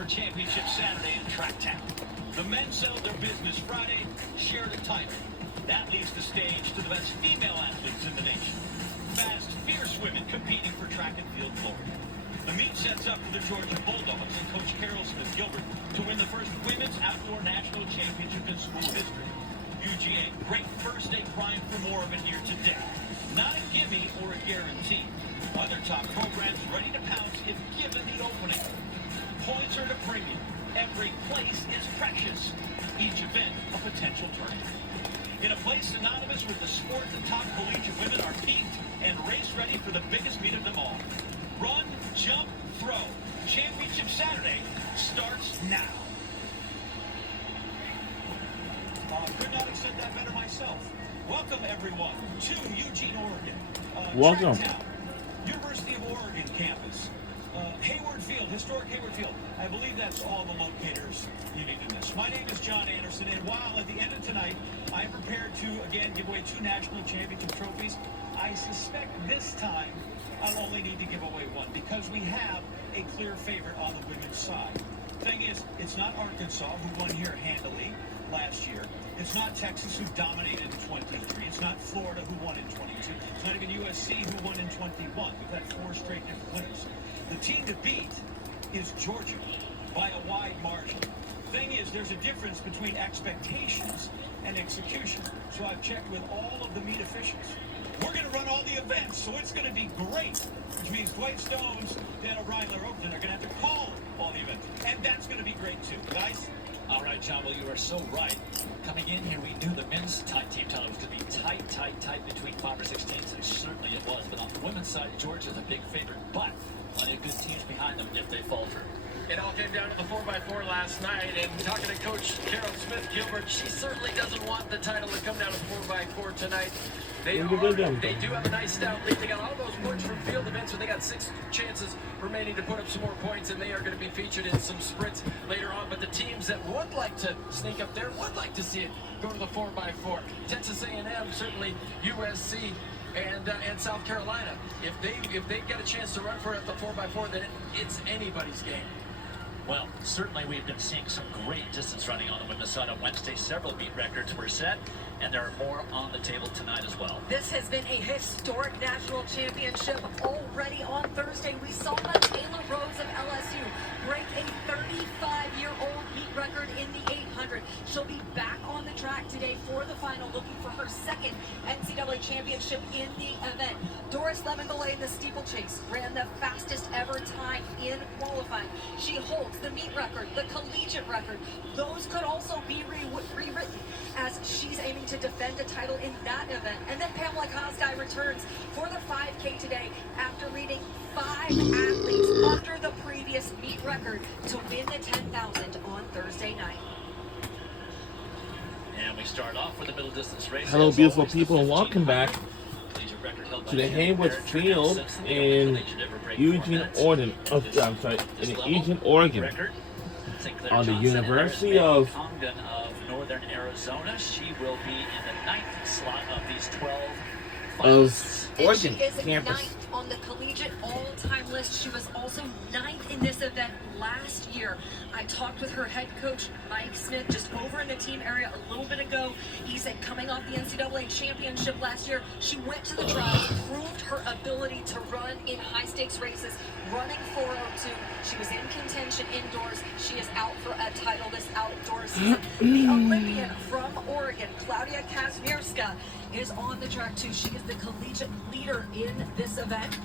for Championship Saturday in Track Town. The men settled their business Friday, shared a title. That leaves the stage to the best female athletes in the nation. Fast, fierce women competing for track and field glory. The meet sets up for the Georgia Bulldogs and Coach Carol Smith-Gilbert to win the first women's outdoor national championship in school history. UGA, great first day crying for more of it here today. Not a gimme or a guarantee. Other top programs ready to pounce if given the opening. Points are at a premium. Every place is precious. Each event a potential tournament. In a place synonymous with the sport, the top collegiate women are peaked and race ready for the biggest meet of them all. Run, jump, throw. Championship Saturday starts now. Could not have said that better myself. Welcome, everyone, to Eugene, Oregon. Welcome. Tracktown, University of Oregon campus. Hayward Field, historic Hayward Field. I believe that's all the locators you need to miss. My name is John Anderson, and while at the end of tonight, I'm prepared to, again, give away 2 national championship trophies, I suspect this time I'll only need to give away 1 because we have a clear favorite on the women's side. Thing is, it's not Arkansas, who won here handily last year. It's not Texas, who dominated in 23. It's not Florida, who won in 22. It's not even USC, who won in 21. We've had 4 straight different winners. The team to beat is Georgia by a wide margin. Thing is, there's a difference between expectations and execution. So I've checked with all of the meet officials. We're going to run all the events, so it's going to be great, which means Dwight Stones, Dan O'Brien, Larry Overton are going to have to call all the events. And that's going to be great, too. Guys? All right, John, well, you are so right. Coming in here, we knew the men's team title was going to be tight between 5 or 6 teams, and certainly it was. But on the women's side, Georgia's a big favorite, but plenty of good teams behind them if they falter. It all came down to the 4x4 last night, and talking to Coach Carol Smith-Gilbert, she certainly doesn't want the title to come down to 4x4 tonight. They do have a nice stout lead. They got all those points from field events, so they got 6 chances remaining to put up some more points, and they are going to be featured in some sprints later on. But the teams that would like to sneak up there would like to see it go to the 4x4. Texas A&M, certainly USC, and South Carolina. If they get a chance to run for it at the 4x4, then it's anybody's game. Well, certainly we've been seeing some great distance running on the women's side. On Wednesday, several meet records were set, and there are more on the table tonight as well. This has been a historic national championship. Already on Thursday, we saw Taylor Rose of LSU break a 35-year-old meet record in the 800. She'll be back on the track today for the final, looking for her 2nd NCAA championship in the event. Doris Lemon-Golay in the steeplechase ran the fastest ever time in qualifying. She holds the meet record, the collegiate record. Those could also be rewritten as she's aiming to defend a title in that event. And then Pamela Kosgei returns for the 5K today after leading 5 athletes under the previous meet record to win the 10,000 on Thursday night. And we start off with the middle distance race. Hello, beautiful people, and welcome back to the Hayward Field in Eugene, Oregon. On the University of Northern Arizona. She will be in the 9th slot of these 12 Oregon she is campus. 9th on the collegiate all-time list. She was also 9th in this event last year. I talked with her head coach, Mike Smith, just over in the team area a little bit ago. He said coming off the NCAA championship last year, she went to the trials, proved her ability to run in high-stakes races, running 4:02. She was in contention indoors. She is out for a title this outdoor season. The Olympian from Oregon, Claudia Kazmierska, is on the track too. She is the collegiate leader in this event.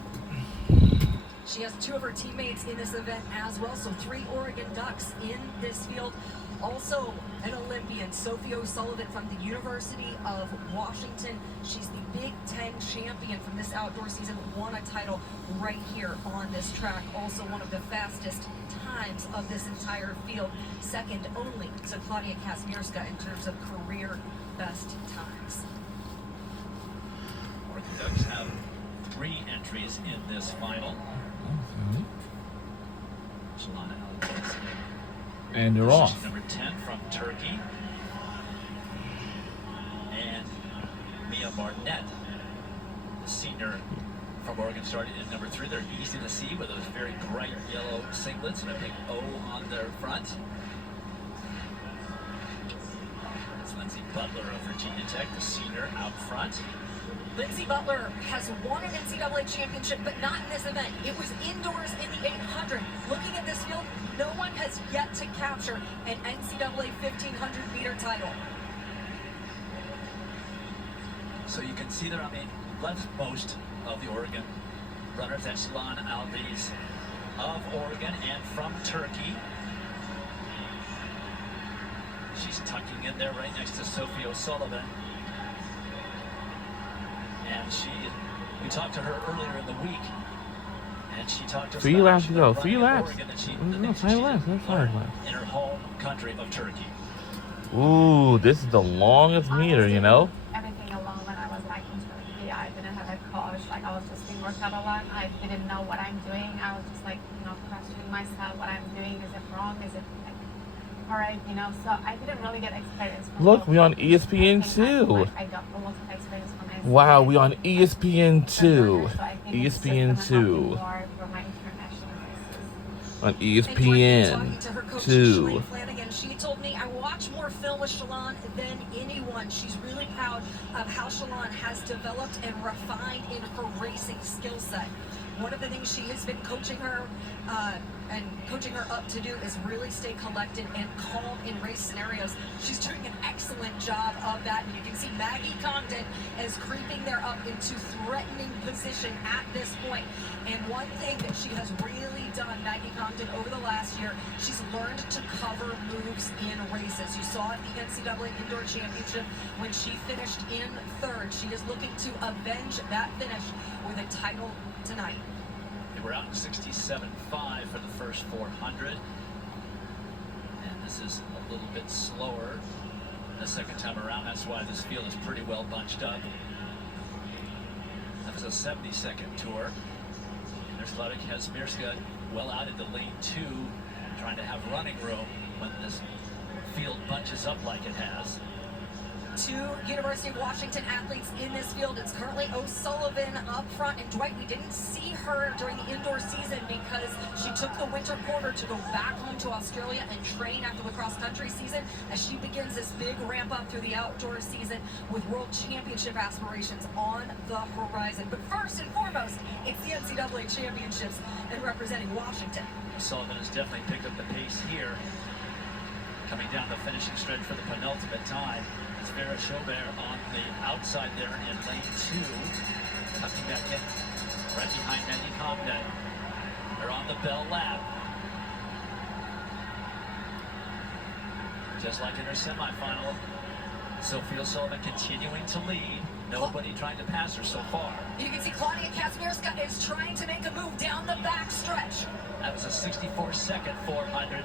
She has 2 of her teammates in this event as well, so 3 Oregon Ducks in this field. Also an Olympian, Sophie O'Sullivan from the University of Washington. She's the Big Ten champion from this outdoor season, won a title right here on this track. Also one of the fastest times of this entire field, second only to Claudia Kazmierska in terms of career best times. Oregon Ducks have 3 entries in this final. And they're off. Number 10 from Turkey. And Mia Barnett, the senior from Oregon started in number 3. They're easy to see with those very bright yellow singlets and a big O on their front. It's Lindsey Butler of Virginia Tech, the senior out front. Lindsey Butler has won an NCAA championship, but not in this event. It was indoors in the 800. Looking at this field, no one has yet to capture an NCAA 1500-meter title. So you can see there, I mean, leftmost of the Oregon runners, that's Shalon Alves of Oregon and from Turkey. She's tucking in there right next to Sophie O'Sullivan. And we talked to her earlier in the week, and she talked to us 3 about laps how to she go. loved 3 running in laps. Oregon, and No, 5 laps. That's 5 laps. in her home country of Turkey. Ooh, this is the longest meter, you know? Everything alone when I was like in Turkey. I didn't have a coach. Like I was just being worked out a lot. I didn't know what I'm doing. I was just like, questioning myself. What I'm doing, is it wrong? Is it like alright? So I didn't really get experience. Look, we on ESPN2. I got a lot of experience from NCAA. Wow, we on ESPN2. So I think it's just gonna help me ESPN2. more for my international races. On And talking to her coach, Shalane ESPN2. Flanagan, she told me, I watch more film with Shalon than anyone. She's really proud of how Shalon has developed and refined in her racing skill set. One of the things she has been coaching her up to do is really stay collected and calm in race scenarios. She's doing an excellent job of that, and you can see Maggie Congdon is creeping there up into threatening position at this point. And one thing that she has really done, Maggie Congdon, over the last year, she's learned to cover moves in races. You saw at the NCAA Indoor Championship when she finished in 3rd. She is looking to avenge that finish with a title tonight. We're out in 67.5 for the first 400. And this is a little bit slower the second time around. That's why this field is pretty well bunched up. That was a 70-second tour. And there's Claudia Kazmierska well out into lane 2, trying to have running room when this field bunches up like it has. 2 University of Washington athletes in this field. It's currently O'Sullivan up front, and Dwight, we didn't see her during the indoor season because she took the winter quarter to go back home to Australia and train after the cross-country season as she begins this big ramp up through the outdoor season with World Championship aspirations on the horizon. But first and foremost, it's the NCAA Championships and representing Washington. Sullivan has definitely picked up the pace here, coming down the finishing stretch for the penultimate time. It's Vera Chaubert on the outside there in lane 2, tucking back in right behind Maggie Congdon. They're on the bell lap. Just like in her semifinal, Sophie O'Sullivan continuing to lead. Nobody trying to pass her so far. You can see Claudia Kazmierska is trying to make a move down the back stretch. That was a 64-second 400.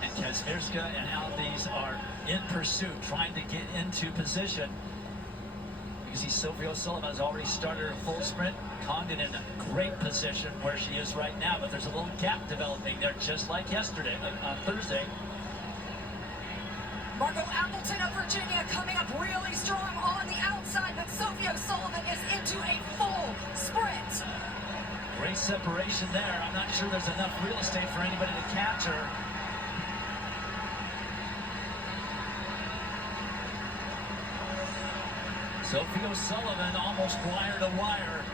And Kazmierska and Alves are in pursuit, trying to get into position. You can see Sophie O'Sullivan has already started her full sprint. Congdon in a great position where she is right now, but there's a little gap developing there, just like yesterday, on Thursday. Margot Appleton of Virginia coming up really strong on the outside, but Sophie O'Sullivan is into a full sprint. Great separation there. I'm not sure there's enough real estate for anybody to catch her. Sophie O'Sullivan almost wire to wire.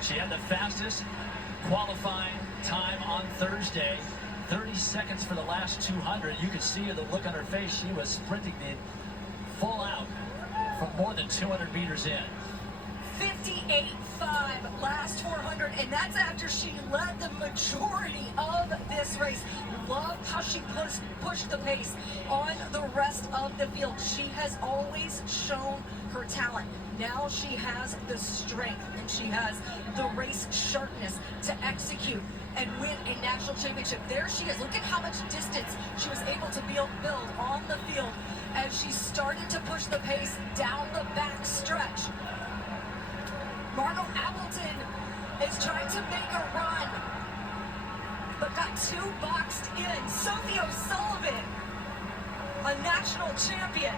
She had the fastest qualifying time on Thursday. 30 seconds for the last 200. You could see the look on her face. She was sprinting the full out from more than 200 meters in. 58.5 last 400, and that's after she led the majority of this race. Love how she pushed the pace on the rest of the field. She has always shown her talent. Now she has the strength and she has the race sharpness to execute and win a national championship. There she is. Look at how much distance she was able to build on the field as she started to push the pace down the back stretch. Margot Appleton is trying to make a run, but got 2 boxed in. Sophie O'Sullivan, a national champion,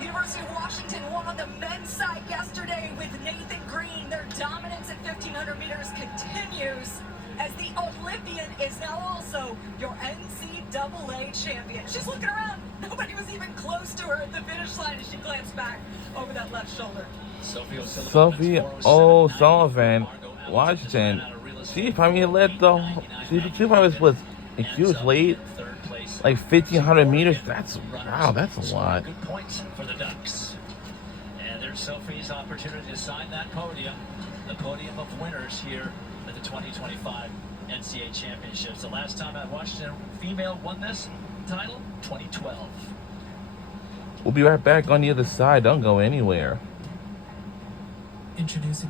University of Washington won on the men's side yesterday with Nathan Green. Their dominance at 1,500 meters continues as the Olympian is now also your NCAA champion. She's looking around. Nobody was even close to her at the finish line as she glanced back over that left shoulder. Sophie O'Sullivan, Washington. She probably led the. She probably was. She was late, like 1,500 meters. That's a lot. Good points for the Ducks. And there's Sophie's opportunity to sign that podium, the podium of winners here at the 2025 NCAA Championships. The last time at Washington female won this title, 2012. We'll be right back on the other side. Don't go anywhere. Introducing